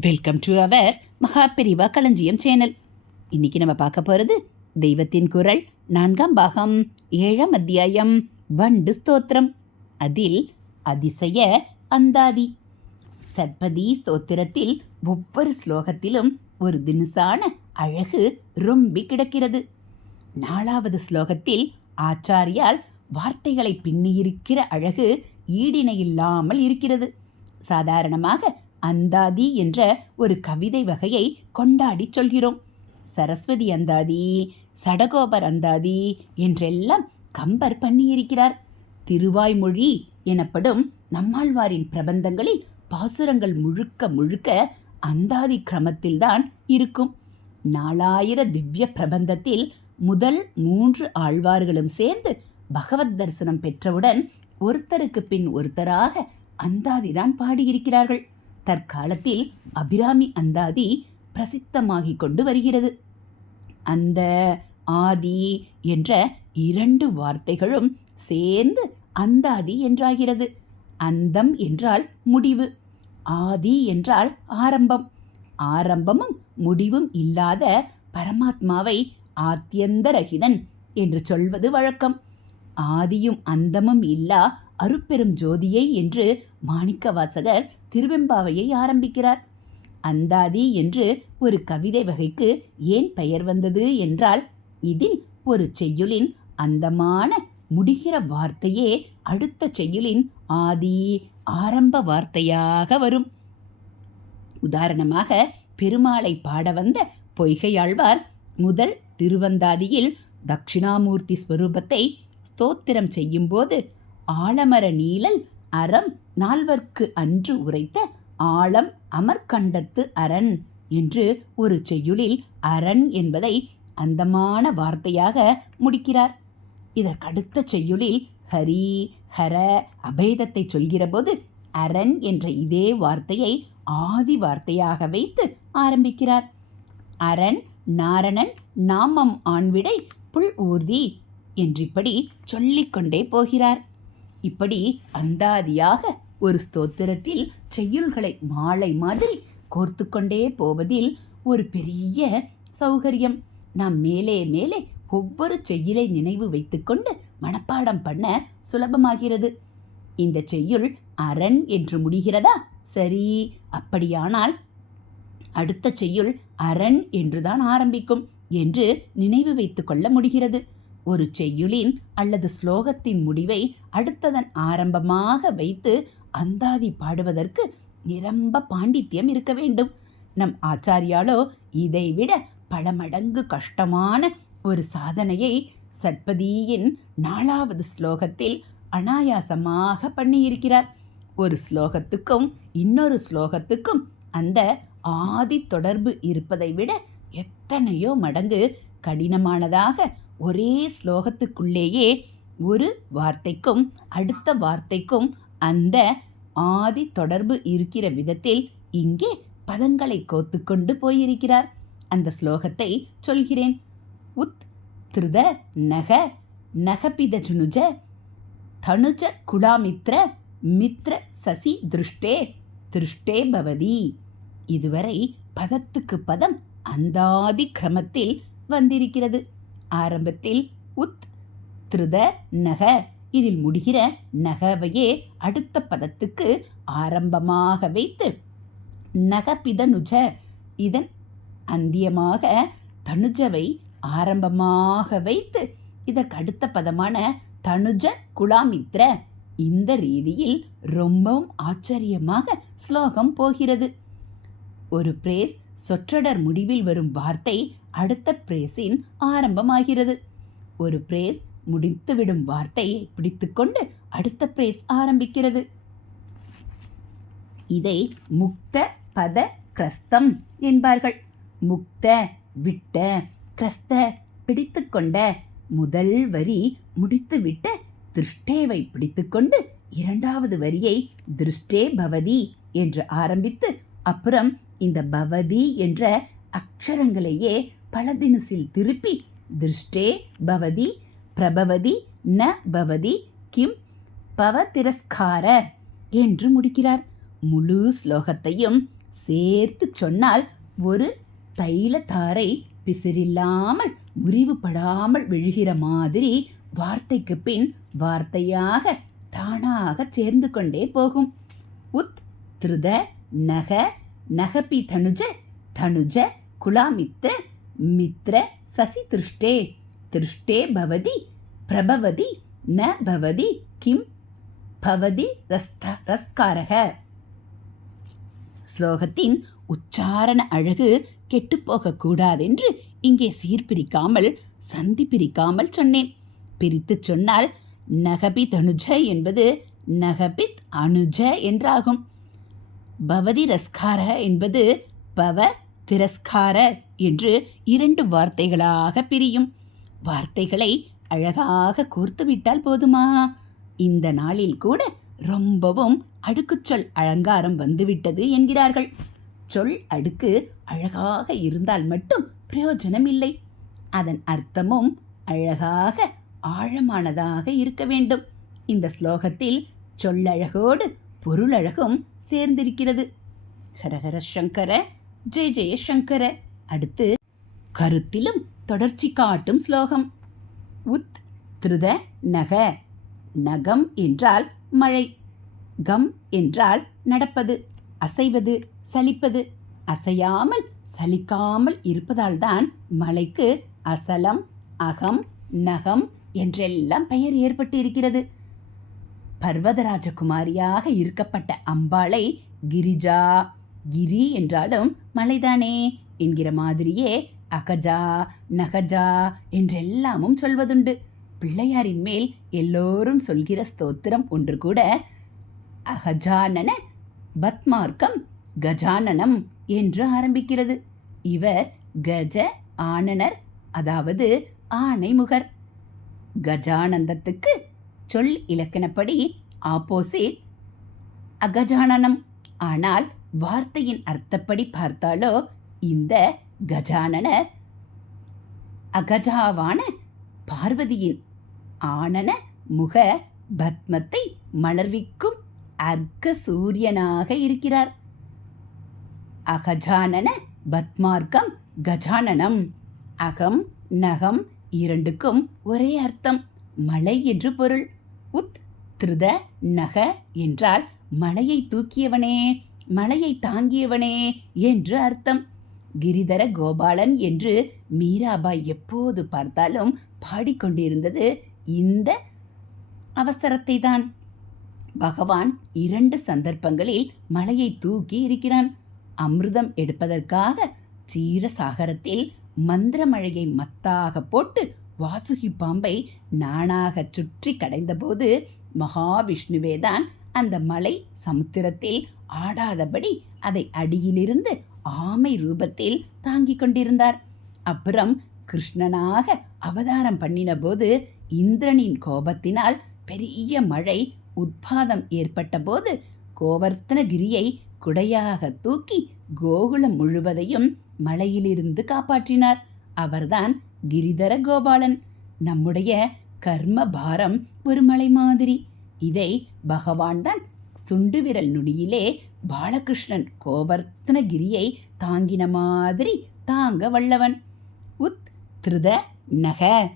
Welcome to our Mahaperiyava களஞ்சியம் channel இன்னைக்கு நம்ம பார்க்க போகிறது தெய்வத்தின் குரல் நான்காம் பாகம் ஏழாம் அத்தியாயம் வண்டு ஸ்தோத்திரம். அதில் அதிசய அந்தாதி. சத்பதி ஸ்தோத்திரத்தில் ஒவ்வொரு ஸ்லோகத்திலும் ஒரு தினுசான அழகு ரொம்பி கிடக்கிறது. நாலாவது ஸ்லோகத்தில் ஆச்சாரியால் வார்த்தைகளை பின்னியிருக்கிற அழகு ஈடிணையில்லாமல் இருக்கிறது. சாதாரணமாக அந்தாதி என்ற ஒரு கவிதை வகையை கொண்டாடி சொல்கிறோம். சரஸ்வதி அந்தாதி சடகோபர் அந்தாதி என்றெல்லாம் கம்பர் பண்ணியிருக்கிறார். திருவாய்மொழி எனப்படும் நம்மாழ்வாரின் பிரபந்தங்களில் பாசுரங்கள் முழுக்க முழுக்க அந்தாதி கிரமத்தில்தான் இருக்கும். நாலாயிர திவ்ய பிரபந்தத்தில் முதல் மூன்று ஆழ்வார்களும் சேர்ந்து பகவத் தரிசனம் பெற்றவுடன் ஒருத்தருக்கு பின் ஒருத்தராக அந்தாதிதான் பாடியிருக்கிறார்கள். தற்காலத்தில் அபிராமி அந்தாதி பிரசித்தமாகிக் கொண்டு வருகிறது. அந்த ஆதி என்ற இரண்டு வார்த்தைகளும் சேர்ந்து அந்தாதி என்றாகிறது. அந்தம் என்றால் முடிவு ஆதி என்றால் ஆரம்பம். ஆரம்பமும் முடிவும் இல்லாத பரமாத்மாவை ஆத்தியந்தரகிதன் என்று சொல்வது வழக்கம். ஆதியும் அந்தமும் இல்லா அருப்பெரும் ஜோதியை என்று மாணிக்கவாசகர் திருவெம்பாவையை ஆரம்பிக்கிறார். அந்தாதி என்று ஒரு கவிதை வகைக்கு ஏன் பெயர் வந்தது என்றால் இதில் ஒரு செய்யுளின் அந்தமான முடிகிற வார்த்தையே அடுத்த செய்யுளின் ஆதி ஆரம்ப வார்த்தையாக வரும். உதாரணமாக பெருமாளை பாட வந்த பொய்கையாழ்வார் முதல் திருவந்தாதியில் தட்சிணாமூர்த்தி ஸ்வரூபத்தை ஸ்தோத்திரம் செய்யும்போது ஆலமர நீலல் அறம் நால்வர்க்கு அன்று உரைத்த ஆழம் அமர்கண்டத்து அரண் என்று ஒரு செய்யுளில் அரண் என்பதை அந்தமான வார்த்தையாக முடிக்கிறார். இதற்கடுத்த செய்யுளில் ஹரி ஹர அபேதத்தை சொல்கிறபோது அரண் என்ற இதே வார்த்தையை ஆதி வார்த்தையாக வைத்து ஆரம்பிக்கிறார். அரண் நாரணன் நாமம் ஆண்விடை புல் ஊர்தி என்றிப்படி சொல்லிக்கொண்டே போகிறார். இப்படி அந்தாதியாக ஒரு ஸ்தோத்திரத்தில் செய்யுள்களை மாலை மாதிரி கோர்த்து கொண்டே போவதில் ஒரு பெரிய சௌகரியம். நாம் மேலே மேலே ஒவ்வொரு செய்யுளை நினைவு வைத்துக்கொண்டு மனப்பாடம் பண்ண சுலபமாகிறது. இந்த செய்யுள் அரண் என்று முடிகிறதா? சரி அப்படியானால் அடுத்த செய்யுள் அரண் என்றுதான் ஆரம்பிக்கும் என்று நினைவு வைத்து கொள்ள முடிகிறது. ஒரு செய்யுளின் அல்லது ஸ்லோகத்தின் முடிவை அடுத்ததன் ஆரம்பமாக வைத்து அந்தாதி பாடுவதற்கு நிரம்ப பாண்டித்யம் இருக்க வேண்டும். நம் ஆச்சாரியாலோ இதைவிட பல மடங்கு கஷ்டமான ஒரு சாதனையை சட்பதியின் நாலாவது ஸ்லோகத்தில் அனாயாசமாக பண்ணியிருக்கிறார். ஒரு ஸ்லோகத்துக்கும் இன்னொரு ஸ்லோகத்துக்கும் அந்த ஆதி தொடர்பு இருப்பதை விட எத்தனையோ மடங்கு கடினமானதாக ஒரே ஸ்லோகத்துக்குள்ளேயே ஒரு வார்த்தைக்கும் அடுத்த வார்த்தைக்கும் அந்த ஆதி தொடர்பு இருக்கிற விதத்தில் இங்கே பதங்களை கோத்துக்கொண்டு போயிருக்கிறார். அந்த ஸ்லோகத்தை சொல்கிறேன். உத் திருத நக நகபித ஜுனுஜ தனுஜ குலாமித்ர மித்ர சசி திருஷ்டே திருஷ்டே பவதி. இதுவரை பதத்துக்கு பதம் அந்தாதி கிரமத்தில் வந்திருக்கிறது. ஆரம்பத்தில் உத் திருத நக. இதில் முடிகிற நகவையே அடுத்த பதத்துக்கு ஆரம்பமாக வைத்து நகபிதனுஜ இதன் அந்தியமாக தனுஜவை ஆரம்பமாக வைத்து இதற்கு அடுத்த பதமான தனுஜ குலாமித்ர. இந்த ரீதியில் ரொம்பவும் ஆச்சரியமாக ஸ்லோகம் போகிறது. ஒரு பிரேஸ் சொற்றொடர் முடிவில் வரும் வார்த்தை அடுத்த பிரேஸின் ஆரம்பமாகிறது. ஒரு பிரேஸ் முடித்துவிடும் வார்த்தையை பிடித்துக்கொண்டு அடுத்த பிரேஸ் ஆரம்பிக்கிறது. இதை முக்த பத கிரஸ்தம் என்பார்கள். முக்த விட்ட கிரஸ்த பிடித்துக்கொண்ட முதல் வரி முடித்துவிட்ட திருஷ்டேவை பிடித்துக்கொண்டு இரண்டாவது வரியை திருஷ்டே பவதி என்று ஆரம்பித்து அப்புறம் இந்த பவதி என்ற அக்ஷரங்களையே பலதினுசில் திருப்பி திருஷ்டே பவதி பிரபவதி ந பவதி கிம் பவ திரஸ்கார என்று முடிக்கிறார். முழு ஸ்லோகத்தையும் சேர்த்து சொன்னால் ஒரு தைலத்தாரை பிசிறில்லாமல் முறிவுபடாமல் விழுகிற மாதிரி வார்த்தைக்கு பின் வார்த்தையாக தானாக சேர்ந்து கொண்டே போகும். உத் திருத நக நகபி தனுஜ தனுஜ குலாமித்ர மித்ர சசி திருஷ்டே திருஷ்டே பவதி பிரபவதி ந பவதி கிம் பவதி ரஸ்த ரஸ்காரக. ஸ்லோகத்தின் உச்சாரண அழகு கெட்டுப்போகக்கூடாதென்று இங்கே சீர்பிரிக்காமல் சந்தி பிரிக்காமல் சொன்னேன். பிரித்துச் சொன்னால் நகபி தனுஜ என்பது நகபித் அனுஜ என்றாகும். பவதி ரஸ்கார என்பது பவ திரஸ்கார என்று இரண்டு வார்த்தைகளாக பிரியும். வார்த்தைகளை அழகாக கோர்த்துவிட்டால் போதுமா? இந்த நாளில் கூட ரொம்பவும் அடுக்குச் சொல் அலங்காரம் வந்துவிட்டது என்கிறார்கள். சொல் அடுக்கு அழகாக இருந்தால் மட்டும் பிரயோஜனம் இல்லை அதன் அர்த்தமும் அழகாக ஆழமானதாக இருக்க வேண்டும். இந்த ஸ்லோகத்தில் சொல்லழகோடு பொருளழகும் சேர்ந்திருக்கிறது. ஹரஹர சங்கர ஜெய ஜெய சங்கர. அடுத்து கருத்திலும் தொடர்ச்சி காட்டும் ஸ்லோகம். உத் திருத நக. நகம் என்றால் மழை. கம் என்றால் நடப்பது அசைவது சலிப்பது. அசையாமல் சலிக்காமல் இருப்பதால்தான் மலைக்கு அசலம் அகம் நகம் என்றெல்லாம் பெயர் ஏற்பட்டு இருக்கிறது பர்வதராஜகுமாரியாக இருக்கப்பட்ட அம்பாளை கிரிஜா கிரி என்றாலும் மலைதானே என்கிற மாதிரியே அகஜா நகஜா என்றெல்லாமும் சொல்வதுண்டு. பிள்ளையாரின் மேல் எல்லோரும் சொல்கிற ஸ்தோத்திரம் ஒன்று கூட அகஜானன பத்மார்க்கம் கஜானனம் என்று ஆரம்பிக்கிறது. இவர் கஜ ஆனனர் அதாவது ஆணைமுகர். கஜானந்தத்துக்கு சொல் இலக்கணப்படி ஆப்போசிட். அகஜானனம். ஆனால் வார்த்தையின் அர்த்தப்படி பார்த்தாலோ இந்த கஜானனர் அகஜாவான பார்வதியின் ஆனன முக பத்மத்தை மலர்விக்கும் அர்க்க சூரியனாக இருக்கிறார். அகஜானன பத்மார்க்கம் கஜானனம். அகம் நகம் இரண்டுக்கும் ஒரே அர்த்தம். மலை என்று பொருள். உத் திருத நக என்றால் மலையை தூக்கியவனே மலையை தாங்கியவனே என்று அர்த்தம். கிரிதர கோபாலன் என்று மீராபாய் எப்போது பார்த்தாலும் பாடிக்கொண்டிருந்தது இந்த அவசரத்தை தான் பகவான் இரண்டு சந்தர்ப்பங்களில் மலையை தூக்கி இருக்கிறான். அமிர்தம் எடுப்பதற்காக சீரசாகரத்தில் மந்திரமழையை மத்தாக போட்டு வாசுகி பாம்பை நானாகச் சுற்றி கடைந்தபோது மகாவிஷ்ணுவே தான் அந்த மலை சமுத்திரத்தில் ஆடாதபடி அதை அடியிலிருந்து ஆமை ரூபத்தில் தாங்கிக் கொண்டிருந்தார். அப்புறம் கிருஷ்ணனாக அவதாரம் பண்ணின போது இந்திரனின் கோபத்தினால் பெரிய மழை உத்பாதம் ஏற்பட்டபோது கோவர்த்தனகிரியை குடையாக தூக்கி கோகுலம் முழுவதையும் மலையிலிருந்து காப்பாற்றினார். அவர்தான் கிரிதர கோபாலன். நம்முடைய கர்ம பாரம் ஒரு மலை மாதிரி. இதை பகவான் தான் சுண்டு விரல் நுனியிலே பாலகிருஷ்ணன் கோவர்த்தனகிரியை தாங்கின மாதிரி தாங்க வல்லவன். உத் திருத நக.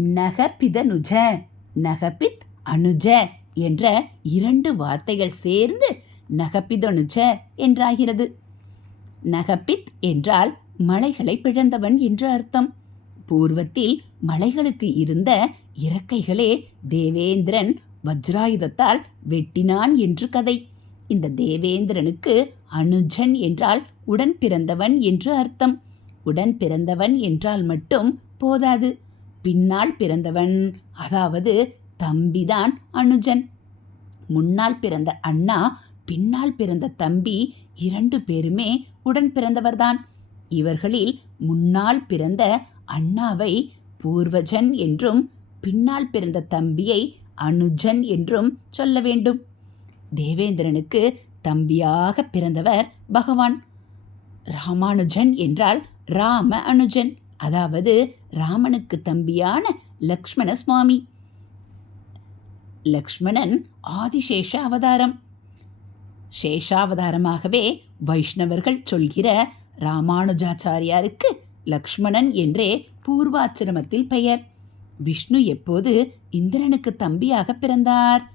நகபிதனுஜ நகபித் அனுஜ என்ற இரண்டு வார்த்தைகள் சேர்ந்து நகபிதனுஜ என்றாகிறது. நகபித் என்றால் மலைகளை பிழந்தவன் என்று அர்த்தம். பூர்வத்தில் மலைகளுக்கு இருந்த இறக்கைகளே தேவேந்திரன் வஜ்ராயுதத்தால் வெட்டினான் என்று கதை. இந்த தேவேந்திரனுக்கு அனுஜன் என்றால் உடன் பிறந்தவன் என்று அர்த்தம். உடன் பிறந்தவன் என்றால் மட்டும் போதாது. பின்னால் பிறந்தவன் அதாவது தம்பிதான் அனுஜன். முன்னால் பிறந்த அண்ணா பின்னால் பிறந்த தம்பி இரண்டு பேருமே உடன் பிறந்தவர்தான். இவர்களில் முன்னால் பிறந்த அண்ணாவை பூர்வஜன் என்றும் பின்னால் பிறந்த தம்பியை அனுஜன் என்றும் சொல்ல வேண்டும். தேவேந்திரனுக்கு தம்பியாக பிறந்தவர் பகவான். ராமானுஜன் என்றால் ராம அனுஜன் அதாவது ராமனுக்கு தம்பியான லக்ஷ்மண சுவாமி. லக்ஷ்மணன் ஆதிசேஷ அவதாரம். சேஷாவதாரமாகவே வைஷ்ணவர்கள் சொல்கிற ராமானுஜாச்சாரியாருக்கு லக்ஷ்மணன் என்றே பூர்வாச்சிரமத்தில் பெயர். விஷ்ணு எப்போது இந்திரனுக்கு தம்பியாக பிறந்தார்?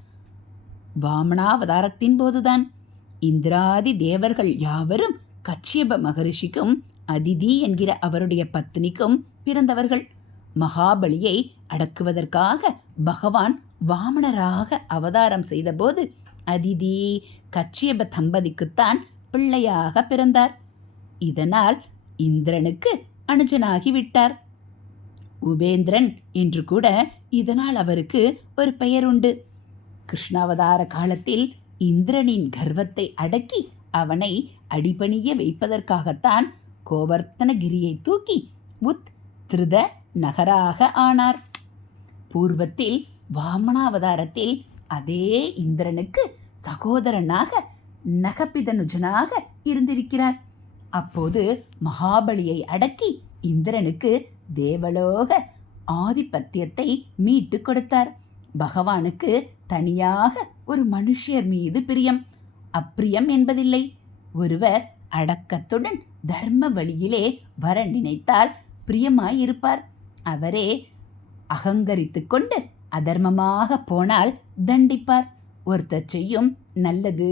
வாமனாவதாரத்தின் போதுதான். இந்திராதி தேவர்கள் யாவரும் கச்சியப மகரிஷிக்கும் அதிதி என்கிற அவருடைய பத்னிக்கும் பிறந்தவர்கள். மகாபலியை அடக்குவதற்காக பகவான் வாமனராக அவதாரம் செய்தபோது அதிதி கச்சியப தம்பதிக்குத்தான் பிள்ளையாக பிறந்தார். இதனால் இந்திரனுக்கு அனுஜனாகிவிட்டார். உபேந்திரன் என்று கூட இதனால் அவருக்கு ஒரு பெயர் உண்டு. கிருஷ்ணாவதார காலத்தில் இந்திரனின் கர்வத்தை அடக்கி அவனை அடிபணிய வைப்பதற்காகத்தான் கோவர்த்தனகிரியை தூக்கி உத் திருத நகராக ஆனார். பூர்வத்தில் வாமனாவதாரத்தில் அதே இந்திரனுக்கு சகோதரனாக நகபிதனுஜனாக இருந்திருக்கிறார். அப்போது மகாபலியை அடக்கி இந்திரனுக்கு தேவலோக ஆதிபத்தியத்தை மீட்டு கொடுத்தார். பகவானுக்கு தனியாக ஒரு மனுஷியர் மீது பிரியம். அப்பிரியம் என்பதில்லை. ஒருவர் அடக்கத்துடன் தர்ம வழியிலே வர நினைத்தால் பிரியமாயிருப்பார். அவரே அகங்கரித்து கொண்டு அதர்மமாக போனால் தண்டிப்பார். ஒருத்தர் செய்யும் நல்லது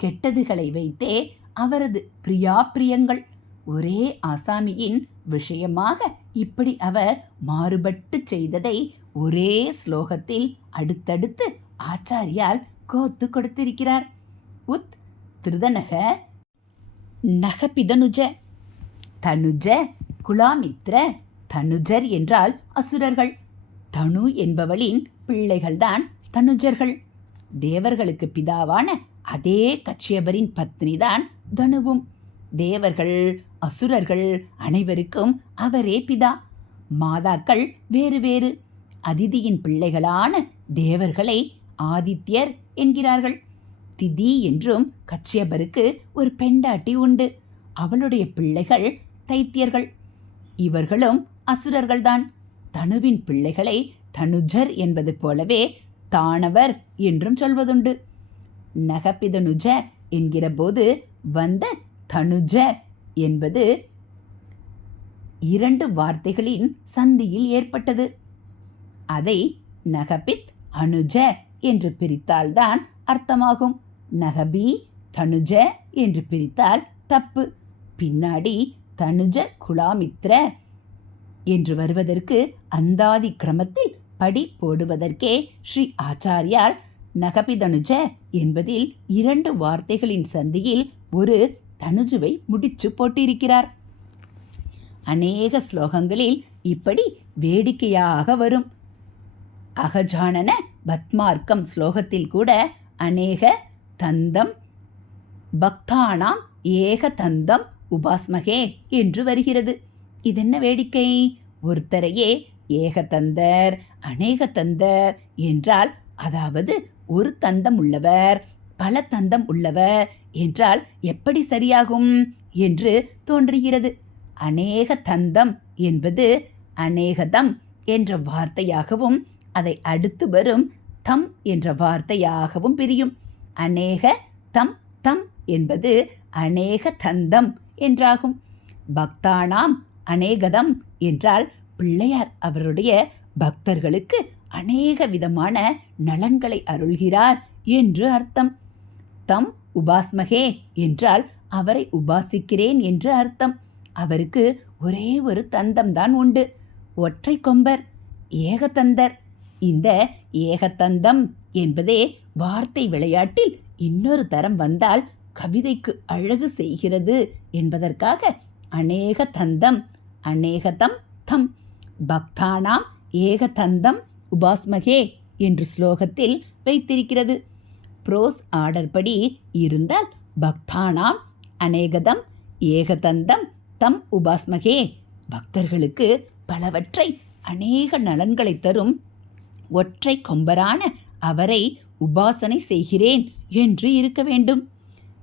கெட்டதுகளை வைத்தே அவரது பிரியா பிரியங்கள் ஒரே ஆசாமியின் விஷயமாக இப்படி அவர் மாறுபட்டு செய்ததை ஒரே ஸ்லோகத்தில் அடுத்தடுத்து ஆச்சாரியால் கோத்து கொடுத்திருக்கிறார். உத் திருதனக நகபிதனுஜ தனுஜ குலாமித்ர தனுஜர் என்றால் அசுரர்கள். தனு என்பவளின் பிள்ளைகள்தான் தனுஜர்கள். தேவர்களுக்கு பிதாவான அதே கச்சியபரின் பத்னிதான் தனுவும் தேவர்கள் அசுரர்கள் அனைவருக்கும் அவரே பிதா. மாதாக்கள் வேறு வேறு. அதிதியின் பிள்ளைகளான தேவர்களை ஆதித்யர் என்கிறார்கள். திதி என்றும் கச்சியபருக்கு ஒரு பெண்டாட்டி உண்டு. அவளுடைய பிள்ளைகள் தைத்தியர்கள். இவர்களும் அசுரர்கள்தான். தனுவின் பிள்ளைகளை தனுஜர் என்பது போலவே தானவர் என்றும் சொல்வதுண்டு. நகபிதனுஜ என்கிற போது வந்த தனுஜ என்பது இரண்டு வார்த்தைகளின் சந்தியில் ஏற்பட்டது. அதை நகபித் அனுஜ என்று பிரித்தால்தான் அர்த்தமாகும். நகபி தனுஜ என்று பிரித்தால் தப்பு. பின்னாடி தனுஜ குலாமித்ர என்று வருவதற்கு அந்தாதி கிரமத்தில் படி போடுவதற்கே ஸ்ரீ ஆச்சாரியால் நகபிதனுஜ என்பதில் இரண்டு வார்த்தைகளின் சந்தியில் ஒரு தனுஜுவை முடிச்சு போட்டிருக்கிறார். அநேக ஸ்லோகங்களில் இப்படி வேடிக்கையாக வரும். அகஜானன பத்மார்க்கம் ஸ்லோகத்தில் கூட அநேக தந்தம் பக்தானாம் ஏக தந்தம் உபாஸ்மகே என்று வருகிறது. இதென்ன வேடிக்கை? ஒருத்தரையே ஏகதந்தர் அநேக தந்தர் என்றால் அதாவது ஒரு தந்தம் உள்ளவர் பல தந்தம் உள்ளவர் என்றால் எப்படி சரியாகும் என்று தோன்றுகிறது. அநேக தந்தம் என்பது அநேகதம் என்ற வார்த்தையாகவும் அதை அடுத்து வரும் தம் என்ற வார்த்தையாகவும் பிரியும். அநேக தம் தம் என்பது அநேக தந்தம் என்றாகும். பக்தானாம் அநேகதம் என்றால் பிள்ளையார் அவருடைய பக்தர்களுக்கு அநேக விதமான நலன்களை அருள்கிறார் என்று அர்த்தம். தம் உபாஸ்மகே என்றால் அவரை உபாசிக்கிறேன் என்று அர்த்தம். அவருக்கு ஒரே ஒரு தந்தம்தான் உண்டு. ஒற்றை கொம்பர் ஏகதந்தர் இந்த ஏகதந்தம் என்பதே வார்த்தை விளையாட்டில் இன்னொரு தரம் வந்தால் கவிதைக்கு அழகு செய்கிறது என்பதற்காக அநேக தந்தம் அநேகதம் தம். பக்தானாம் ஏகதந்தம் உபாஸ்மகே என்று ஸ்லோகத்தில் வைத்திருக்கிறது. ப்ரோஸ் ஆர்டர் படி இருந்தால் பக்தானாம் அநேகதம் ஏகதந்தம் தம் உபாஸ்மகே பக்தர்களுக்கு பலவற்றை அநேக நலன்களை தரும். ஒற்றை கொம்பரான அவரை உபாசனை செய்கிறேன் என்று இருக்க வேண்டும்.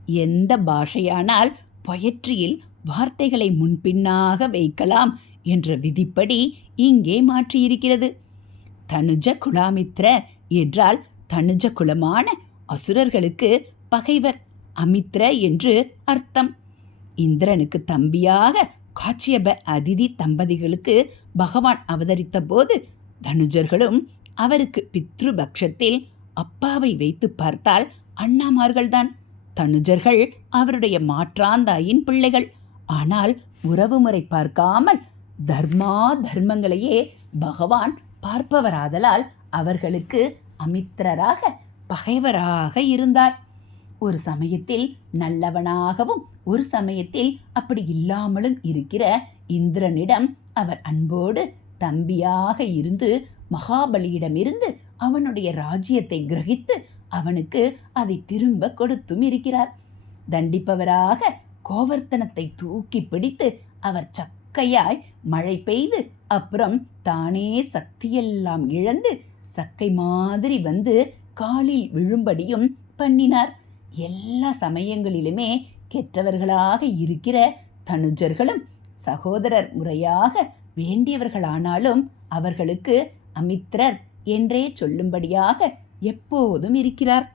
எந்த பாஷையானால் பொயற்றியில் வார்த்தைகளை முன்பின்னாக வைக்கலாம் என்ற விதிப்படி இங்கே மாற்றியிருக்கிறது. தனுஜ குலாமித்ர என்றால் தனுஜ குலமான அசுரர்களுக்கு பகைவர் அமித்ர என்று அர்த்தம். இந்திரனுக்கு தம்பியாக காச்சியப அதிதி தம்பதிகளுக்கு பகவான் அவதரித்த போது தனுஜர்களும் அவருக்கு பித்ருபக்ஷத்தில் அப்பாவை வைத்து பார்த்தால் அண்ணாமார்கள்தான். தனுஜர்கள் அவருடைய மாற்றாந்தாயின் பிள்ளைகள். ஆனால் உறவுமுறை பார்க்காமல் தர்மா தர்மங்களையே பகவான் பார்ப்பவராதலால் அவர்களுக்கு அமித்திரராக பகைவராக இருந்தார். ஒரு சமயத்தில் நல்லவனாகவும் ஒரு சமயத்தில் அப்படி இல்லாமலும் இருக்கிற இந்திரனிடம் அவர் அன்போடு தம்பியாக இருந்து மகாபலியிடமிருந்து அவனுடைய ராஜ்யத்தை கிரகித்து அவனுக்கு அதை திரும்ப கொடுத்தும் இருக்கிறார். தண்டிப்பவராக கோவர்த்தனத்தை தூக்கி பிடித்து அவர் சக்கையாய் மழை பெய்து அப்புறம் தானே சக்தியெல்லாம் இழந்து சக்கை மாதிரி வந்து காலில் விழும்படியும் பண்ணினார். எல்லா சமயங்களிலுமே கெட்டவர்களாக இருக்கிற தனுஜர்களும் சகோதரர் முறையாக வேண்டியவர்களானாலும் அவர்களுக்கு அமித்ரர் என்றே சொல்லும்படியாக எப்போதும் இருக்கிறார்.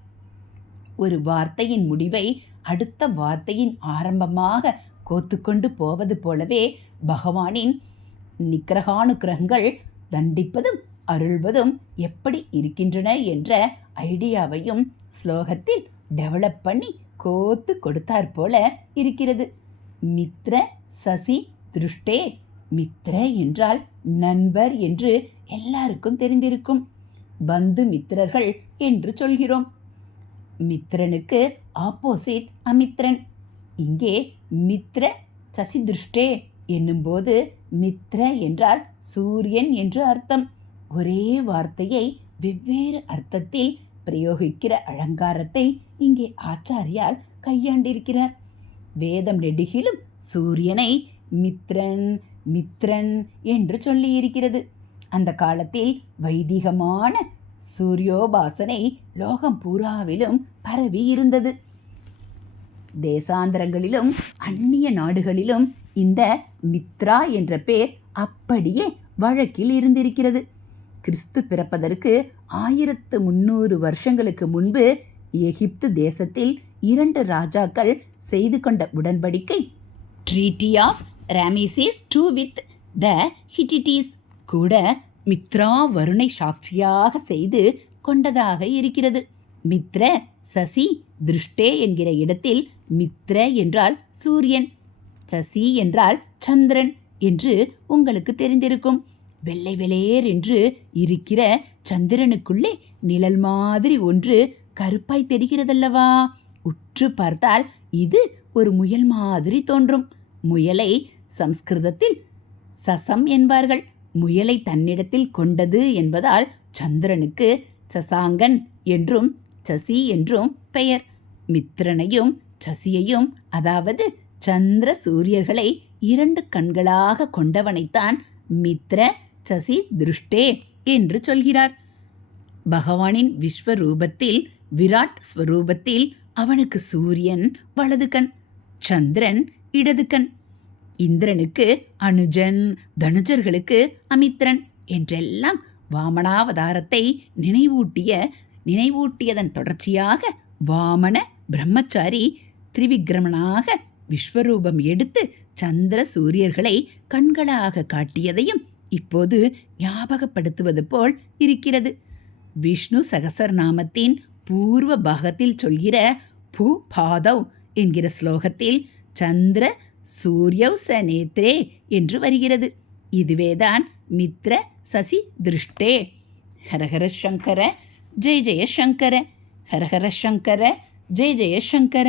ஒரு வார்த்தையின் முடிவை அடுத்த வார்த்தையின் ஆரம்பமாக கோத்துக்கொண்டு போவது போலவே பகவானின் நிக்கிரகானுக்கிரகங்கள் தண்டிப்பதும் அருள்வதும் எப்படி இருக்கின்றன என்ற ஐடியாவையும் ஸ்லோகத்தில் டெவலப் பண்ணி கோத்து கொடுத்தாற் போல இருக்கிறது. மித்ர சசி திருஷ்டே மித்ர என்றால் நண்பர் என்று எல்லாருக்கும் தெரிந்திருக்கும். பந்து மித்திரர்கள் என்று சொல்கிறோம். மித்ரனுக்கு ஆப்போசிட் அமித்ரன். இங்கே மித்ர சசிதுஷ்டே என்னும்போது மித்ர என்றால் சூரியன் என்று அர்த்தம். ஒரே வார்த்தையை வெவ்வேறு அர்த்தத்தில் பிரயோகிக்கிற அலங்காரத்தை இங்கே ஆச்சாரியால் கையாண்டிருக்கிறார். வேதம் நெடுகிலும் சூரியனை மித்ரன் மித்ரன் என்று சொல்லியிருக்கிறது. அந்த காலத்தில் வைதிகமான சூரியோபாசனை லோகம் பூராவிலும் பரவி இருந்தது தேசாந்தரங்களிலும் அந்நிய நாடுகளிலும் இந்த மித்ரா என்ற பேர் அப்படியே வழக்கில் இருந்திருக்கிறது. கிறிஸ்து பிறப்பதற்கு ஆயிரத்து முன்னூறு வருஷங்களுக்கு முன்பு எகிப்து தேசத்தில் இரண்டு ராஜாக்கள் செய்து கொண்ட உடன்படிக்கை treaty of Ramesses two with the Hittites கூட மித்ரா வருணை சாட்சியாக செய்து கொண்டதாக இருக்கிறது. மித்ர சசி திருஷ்டே என்கிற இடத்தில் மித்ர என்றால் சூரியன் சசி என்றால் சந்திரன் என்று உங்களுக்கு தெரிந்திருக்கும். வெள்ளை வெளேர் என்று இருக்கிற சந்திரனுக்குள்ளே நிழல் மாதிரி ஒன்று கருப்பாய் தெரிகிறதல்லவா? உற்று பார்த்தால் இது ஒரு முயல் மாதிரி தோன்றும். முயலை சம்ஸ்கிருதத்தில் சசம் என்பார்கள். முயலை தன்னிடத்தில் கொண்டது என்பதால் சந்திரனுக்கு சசாங்கன் என்றும் சசி என்றும் பெயர். மித்ரனையும் சசியையும் அதாவது சந்திர சூரியர்களை இரண்டு கண்களாக கொண்டவனைத்தான் மித்ர சசி திருஷ்டே என்று சொல்கிறார். பகவானின் விஸ்வரூபத்தில் விராட் ஸ்வரூபத்தில் அவனுக்கு சூரியன் வலது கண் சந்திரன் இடது கண். இந்திரனுக்கு அனுஜன் தனுஜர்களுக்கு அமித்ரன் என்றெல்லாம் வாமனாவதாரத்தை நினைவூட்டிய நினைவூட்டியதன் தொடர்ச்சியாக வாமன பிரம்மச்சாரி திரிவிக்ரமனாக விஸ்வரூபம் எடுத்து சந்திர சூரியர்களை கண்களாக காட்டியதையும் இப்போது ஞாபகப்படுத்துவது போல் இருக்கிறது. விஷ்ணு சகசர்நாமத்தின் பூர்வ பாகத்தில் சொல்கிற பூ பாதவ் என்கிற ஸ்லோகத்தில் சந்திர சூரியவ் ச நேத்ரே என்று வருகிறது. இதுவேதான் மித்ர சசி திருஷ்டே. ஹரஹர சங்கர ஜெய ஜெயசங்கர ஹரஹர சங்கர ஜெய ஜெயசங்கர